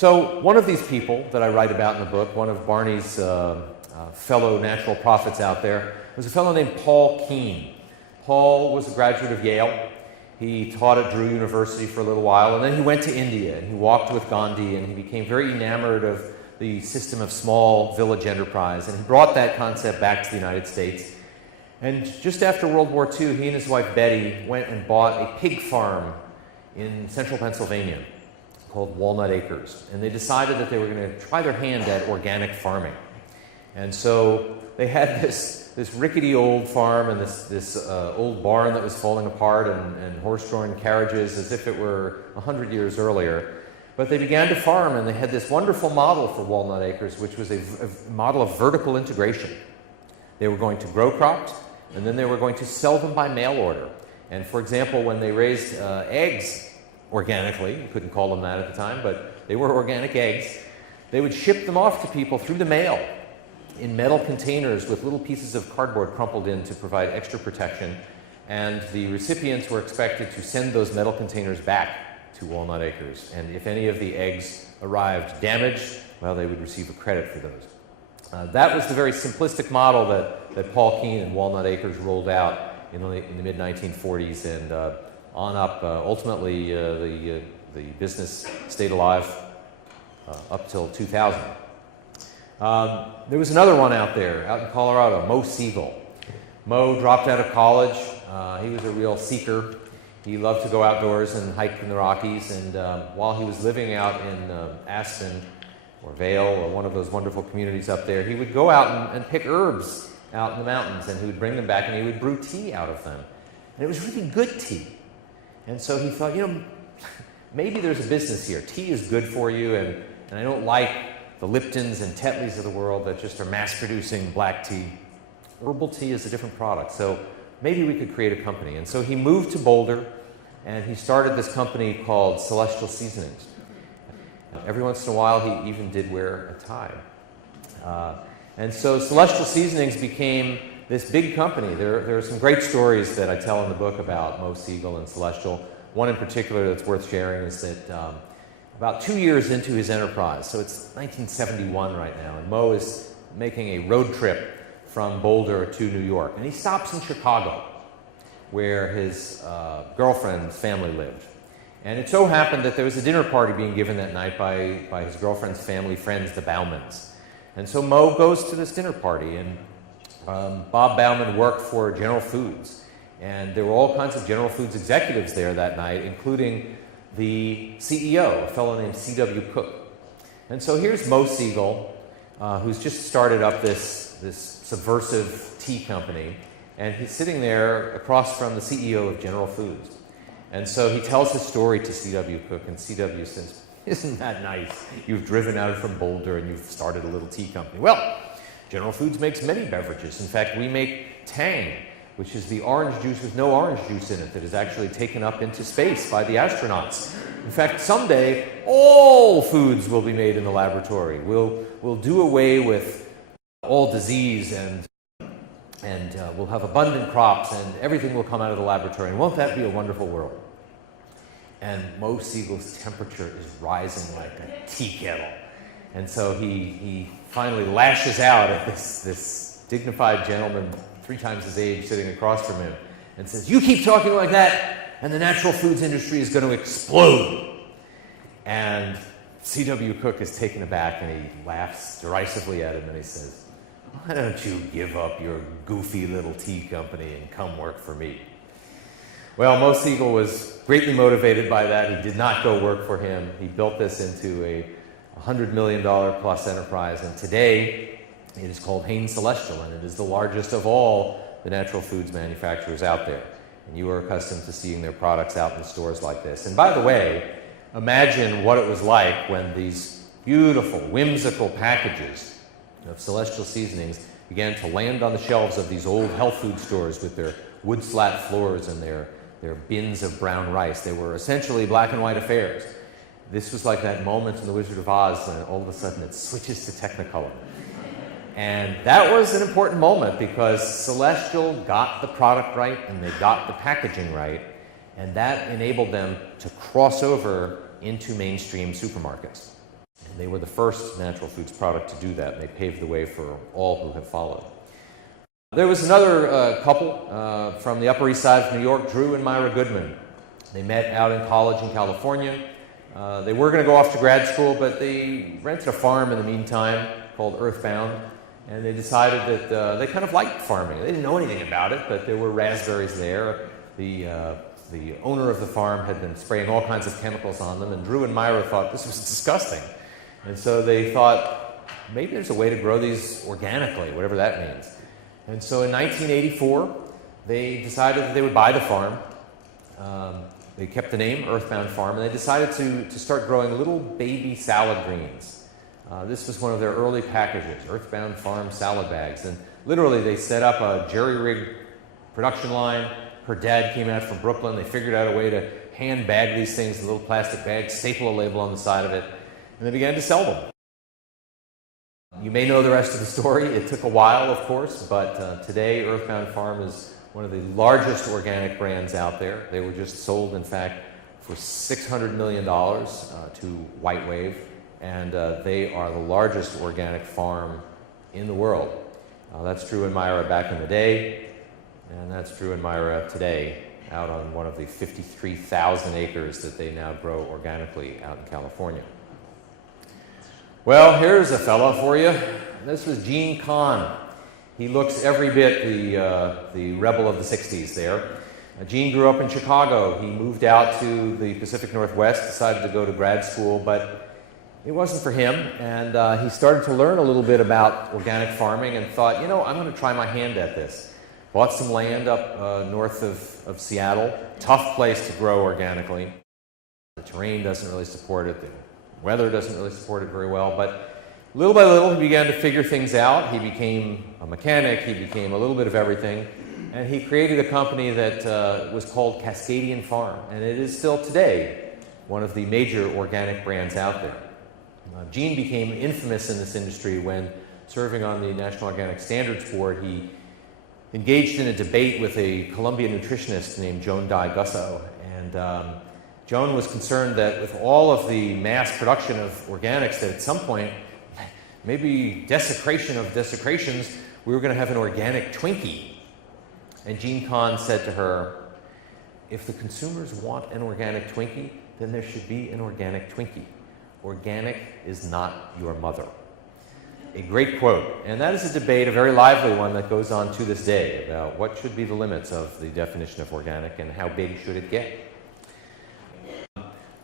So one of these people that I write about in the book, one of Barney's fellow natural prophets out there, was a fellow named Paul Keene. Paul was a graduate of Yale. He taught at Drew University for a little while, and then he went to India, and he walked with Gandhi, and he became very enamored of the system of small village enterprise, and he brought that concept back to the United States. And just after World War II, he and his wife Betty went and bought a pig farm in central Pennsylvania called Walnut Acres, and they decided that they were going to try their hand at organic farming. And so they had this rickety old farm and this old barn that was falling apart and horse-drawn carriages as if it were 100 years earlier. But they began to farm, and they had this wonderful model for Walnut Acres, which was a model of vertical integration. They were going to grow crops, and then they were going to sell them by mail order. And for example, when they raised eggs organically, you couldn't call them that at the time, but they were organic eggs, they would ship them off to people through the mail in metal containers with little pieces of cardboard crumpled in to provide extra protection. And the recipients were expected to send those metal containers back to Walnut Acres. And if any of the eggs arrived damaged, well, they would receive a credit for those. That was the very simplistic model that Paul Keene and Walnut Acres rolled out in the mid-1940s, and on up. Ultimately, the business stayed alive up till 2000. There was another one out there, out in Colorado, Mo Siegel. Mo dropped out of college. He was a real seeker. He loved to go outdoors and hike in the Rockies, and while he was living out in Aspen or Vail or one of those wonderful communities up there, he would go out and pick herbs out in the mountains, and he would bring them back and he would brew tea out of them. And it was really good tea. And so he thought, maybe there's a business here. Tea is good for you, and I don't like the Liptons and Tetleys of the world that just are mass-producing black tea. Herbal tea is a different product, so maybe we could create a company. And so he moved to Boulder, and he started this company called Celestial Seasonings. Every once in a while, he even did wear a tie. And so Celestial Seasonings became this big company. There are some great stories that I tell in the book about Mo Siegel and Celestial. One in particular that's worth sharing is that about 2 years into his enterprise, so it's 1971 right now, and Mo is making a road trip from Boulder to New York. And he stops in Chicago, where his girlfriend's family lived. And it so happened that there was a dinner party being given that night by his girlfriend's family friends, the Baumans. And so Mo goes to this dinner party, and Bob Bauman worked for General Foods. And there were all kinds of General Foods executives there that night, including the CEO, a fellow named C.W. Cook. And so here's Mo Siegel, who's just started up this subversive tea company, and he's sitting there across from the CEO of General Foods. And so he tells his story to C.W. Cook, and C.W. says, "Isn't that nice? You've driven out from Boulder and you've started a little tea company." Well, General Foods makes many beverages. In fact, we make Tang, which is the orange juice with no orange juice in it, that is actually taken up into space by the astronauts. In fact, someday, all foods will be made in the laboratory. We'll do away with all disease, and we'll have abundant crops, and everything will come out of the laboratory. And won't that be a wonderful world? And Mo Siegel's temperature is rising like a tea kettle. And so he finally lashes out at this dignified gentleman 3 times his age sitting across from him and says, "You keep talking like that, and the natural foods industry is going to explode." And C.W. Cook is taken aback, and he laughs derisively at him, and he says, "Why don't you give up your goofy little tea company and come work for me?" Well, Mo Siegel was greatly motivated by that. He did not go work for him. He built this into a $100 million plus enterprise, and today it is called Hain Celestial, and it is the largest of all the natural foods manufacturers out there. And you are accustomed to seeing their products out in stores like this. And by the way, imagine what it was like when these beautiful, whimsical packages of Celestial Seasonings began to land on the shelves of these old health food stores with their wood slat floors and their bins of brown rice. They were essentially black and white affairs. This was like that moment in The Wizard of Oz when all of a sudden it switches to Technicolor. And that was an important moment because Celestial got the product right and they got the packaging right, and that enabled them to cross over into mainstream supermarkets. And they were the first natural foods product to do that, and they paved the way for all who have followed. There was another couple from the Upper East Side of New York, Drew and Myra Goodman. They met out in college in California. They were going to go off to grad school, but they rented a farm in the meantime called Earthbound, and they decided that they kind of liked farming. They didn't know anything about it, but there were raspberries there. The owner of the farm had been spraying all kinds of chemicals on them, and Drew and Myra thought this was disgusting. And so they thought, maybe there's a way to grow these organically, whatever that means. And so in 1984, they decided that they would buy the farm. They kept the name Earthbound Farm, and they decided to start growing little baby salad greens. This was one of their early packages, Earthbound Farm salad bags. And literally, they set up a jerry-rigged production line. Her dad came out from Brooklyn. They figured out a way to hand bag these things in little plastic bags, staple a label on the side of it, and they began to sell them. You may know the rest of the story. It took a while, of course, but today Earthbound Farm is one of the largest organic brands out there. They were just sold, in fact, for $600 million to White Wave, and they are the largest organic farm in the world. That's Drew and Myra back in the day, and that's Drew and Myra today out on one of the 53,000 acres that they now grow organically out in California. Well, here's a fella for you. This was Gene Kahn. He looks every bit the rebel of the 60s there. Gene grew up in Chicago. He moved out to the Pacific Northwest, decided to go to grad school, but it wasn't for him. And he started to learn a little bit about organic farming and thought, you know, I'm going to try my hand at this. Bought some land up north of Seattle. Tough place to grow organically. The terrain doesn't really support it. The weather doesn't really support it very well, but little by little he began to figure things out. He became a mechanic, he became a little bit of everything, and he created a company that was called Cascadian Farm, and it is still today one of the major organic brands out there. Gene became infamous in this industry when, serving on the National Organic Standards Board, he engaged in a debate with a Columbia nutritionist named Joan Gusso, and Joan was concerned that with all of the mass production of organics, that at some point, maybe desecration of desecrations, we were going to have an organic Twinkie. And Gene Kahn said to her, if the consumers want an organic Twinkie, then there should be an organic Twinkie. Organic is not your mother. A great quote. And that is a debate, a very lively one, that goes on to this day about what should be the limits of the definition of organic and how big should it get.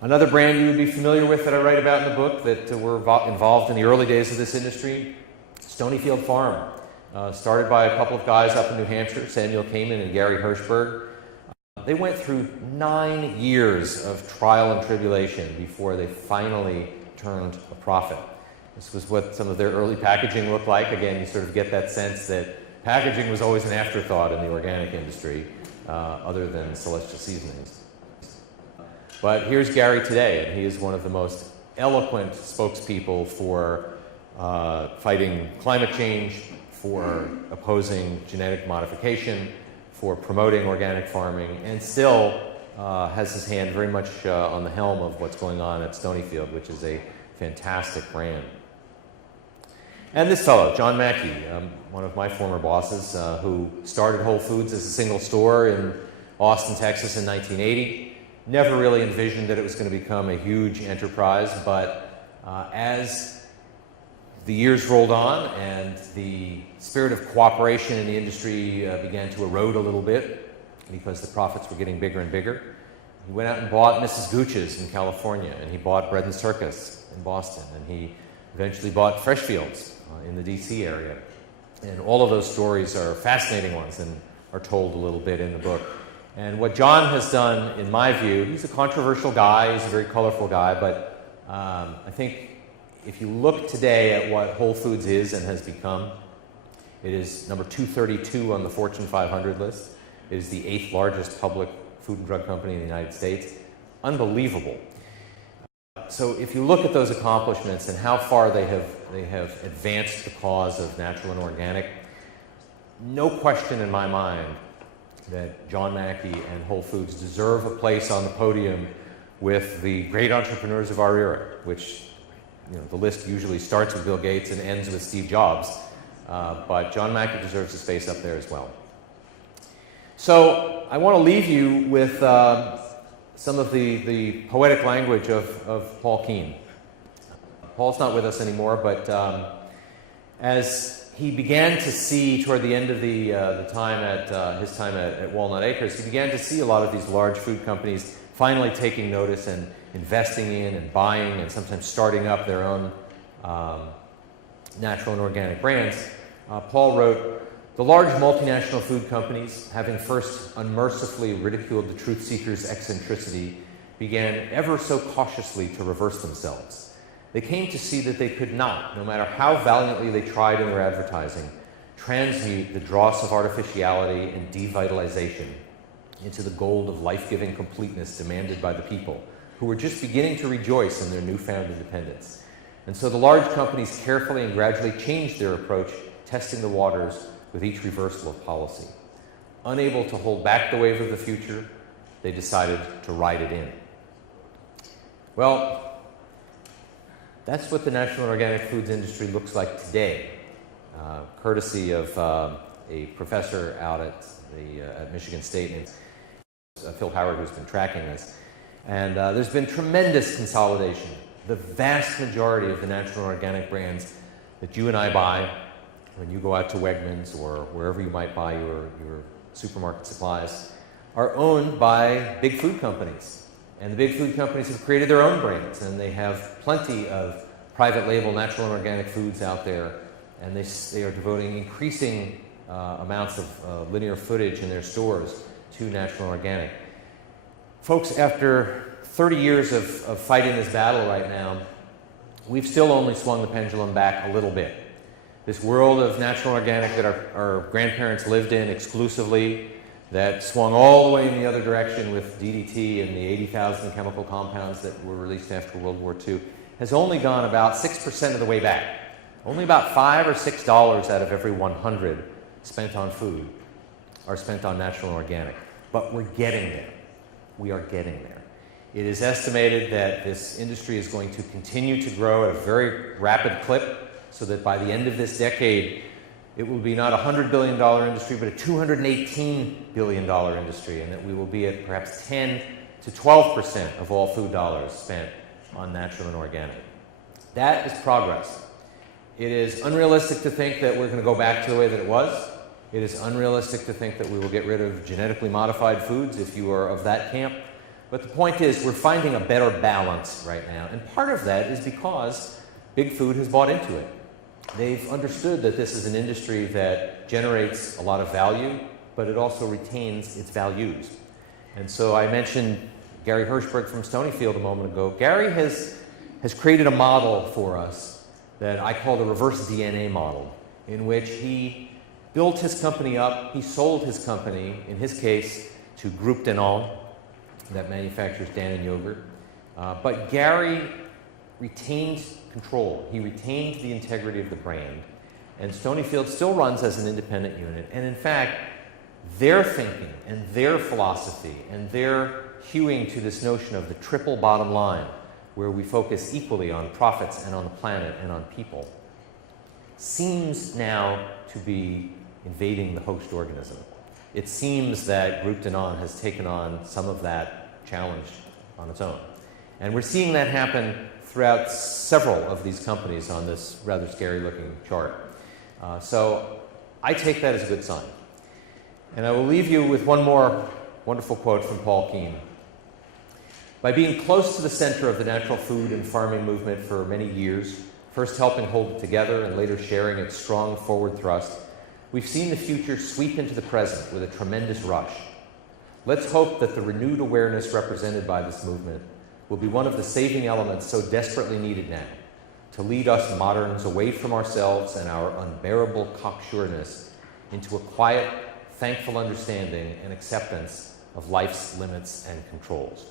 Another brand you would be familiar with that I write about in the book that were involved in the early days of this industry, Stonyfield Farm. Started by a couple of guys up in New Hampshire, Samuel Kamen and Gary Hirschberg. They went through 9 years of trial and tribulation before they finally turned a profit. This was what some of their early packaging looked like. Again, you sort of get that sense that packaging was always an afterthought in the organic industry, other than celestial seasonings. But here's Gary today, and he is one of the most eloquent spokespeople for fighting climate change, for opposing genetic modification, for promoting organic farming, and still has his hand very much on the helm of what's going on at Stonyfield, which is a fantastic brand. And this fellow, John Mackey, one of my former bosses, who started Whole Foods as a single store in Austin, Texas in 1980. Never really envisioned that it was going to become a huge enterprise, but as the years rolled on and the spirit of cooperation in the industry began to erode a little bit because the profits were getting bigger and bigger, he went out and bought Mrs. Gooch's in California, and he bought Bread and Circus in Boston, and he eventually bought Freshfields in the DC area. And all of those stories are fascinating ones and are told a little bit in the book. And what John has done, in my view, he's a controversial guy, he's a very colorful guy, but I think if you look today at what Whole Foods is and has become, it is number 232 on the Fortune 500 list. It is the 8th largest public food and drug company in the United States. Unbelievable. So if you look at those accomplishments and how far they have advanced the cause of natural and organic, no question in my mind that John Mackey and Whole Foods deserve a place on the podium with the great entrepreneurs of our era, which the list usually starts with Bill Gates and ends with Steve Jobs, but John Mackey deserves a space up there as well. So I want to leave you with some of the poetic language of Paul Keene. Paul's not with us anymore, but as he began to see toward the end of the time at his time at Walnut Acres, he began to see a lot of these large food companies finally taking notice and investing in and buying and sometimes starting up their own natural and organic brands. Paul wrote, "The large multinational food companies, having first unmercifully ridiculed the truth seekers' eccentricity, began ever so cautiously to reverse themselves. They came to see that they could not, no matter how valiantly they tried in their advertising, transmute the dross of artificiality and devitalization into the gold of life-giving completeness demanded by the people, who were just beginning to rejoice in their newfound independence. And so the large companies carefully and gradually changed their approach, testing the waters with each reversal of policy. Unable to hold back the wave of the future, they decided to ride it in." Well, that's what the natural and organic foods industry looks like today, courtesy of a professor out at Michigan State named Phil Howard, who's been tracking this. And there's been tremendous consolidation. The vast majority of the natural and organic brands that you and I buy when you go out to Wegmans or wherever you might buy your supermarket supplies are owned by big food companies. And the big food companies have created their own brands, and they have plenty of private label natural and organic foods out there, and they are devoting increasing amounts of linear footage in their stores to natural and organic. Folks, after 30 years of fighting this battle right now, we've still only swung the pendulum back a little bit. This world of natural and organic that our grandparents lived in exclusively, that swung all the way in the other direction with DDT and the 80,000 chemical compounds that were released after World War II, has only gone about 6% of the way back. Only about $5 or $6 out of every 100 spent on food are spent on natural and organic. But we're getting there. We are getting there. It is estimated that this industry is going to continue to grow at a very rapid clip, so that by the end of this decade, it will be not a $100 billion industry, but a $218 billion industry, and that we will be at perhaps 10 to 12% of all food dollars spent on natural and organic. That is progress. It is unrealistic to think that we're going to go back to the way that it was. It is unrealistic to think that we will get rid of genetically modified foods if you are of that camp. But the point is, we're finding a better balance right now. And part of that is because big food has bought into it. They've understood that this is an industry that generates a lot of value, but it also retains its values. And so I mentioned Gary Hirschberg from Stonyfield a moment ago. Gary has created a model for us that I call the reverse DNA model, in which he built his company up. He sold his company, in his case, to Groupe Danone, that manufactures Dannon yogurt. But Gary retained control. He retained the integrity of the brand. And Stonyfield still runs as an independent unit. And in fact, their thinking and their philosophy and their hewing to this notion of the triple bottom line, where we focus equally on profits and on the planet and on people, seems now to be invading the host organism. It seems that Groupe Danone has taken on some of that challenge on its own. And we're seeing that happen throughout several of these companies on this rather scary-looking chart. So I take that as a good sign. And I will leave you with one more wonderful quote from Paul Keene. By being close to the center of the natural food and farming movement for many years, first helping hold it together and later sharing its strong forward thrust, we've seen the future sweep into the present with a tremendous rush. Let's hope that the renewed awareness represented by this movement will be one of the saving elements so desperately needed now to lead us moderns away from ourselves and our unbearable cocksureness into a quiet, thankful understanding and acceptance of life's limits and controls.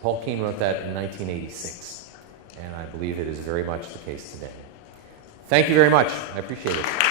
Paul Keene wrote that in 1986, and I believe it is very much the case today. Thank you very much. I appreciate it.